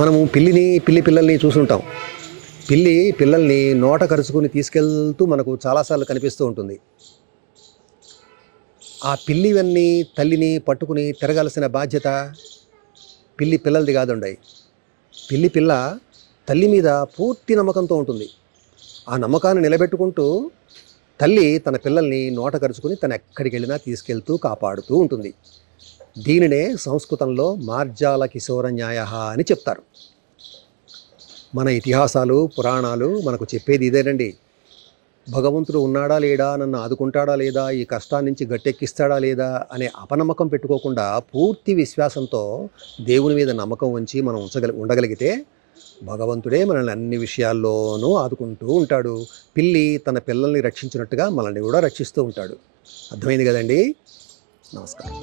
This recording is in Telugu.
మనము పిల్లి పిల్లల్ని చూసుంటాం. పిల్లి పిల్లల్ని నోట కరుచుకొని తీసుకెళ్తూ మనకు చాలాసార్లు కనిపిస్తూ ఉంటుంది. ఆ పిల్లివన్నీ తల్లిని పట్టుకుని తిరగాల్సిన బాధ్యత పిల్లి పిల్లలది కాదుండయి. పిల్లి పిల్ల తల్లి మీద పూర్తి నమ్మకంతో ఉంటుంది. ఆ నమ్మకాన్ని నిలబెట్టుకుంటూ తల్లి తన పిల్లల్ని నోట కరుచుకొని తను ఎక్కడికి వెళ్ళినా తీసుకెళ్తూ కాపాడుతూ ఉంటుంది. దీనినే సంస్కృతంలో మార్జాల కిశోర న్యాయ అని చెప్తారు. మన ఇతిహాసాలు పురాణాలు మనకు చెప్పేది ఇదేనండి. భగవంతుడు ఉన్నాడా లేడా, నన్ను ఆదుకుంటాడా లేదా, ఈ కష్టాన్ని నుంచి గట్టెక్కిస్తాడా లేదా అనే అపనమ్మకం పెట్టుకోకుండా పూర్తి విశ్వాసంతో దేవుని మీద నమ్మకం ఉంచి మనం ఉండగలిగితే భగవంతుడే మనల్ని అన్ని విషయాల్లోనూ ఆదుకుంటూ ఉంటాడు. పిల్లి తన పిల్లల్ని రక్షించినట్టుగా మనల్ని కూడా రక్షిస్తూ ఉంటాడు. అర్థమైంది కదండి. నమస్కారం.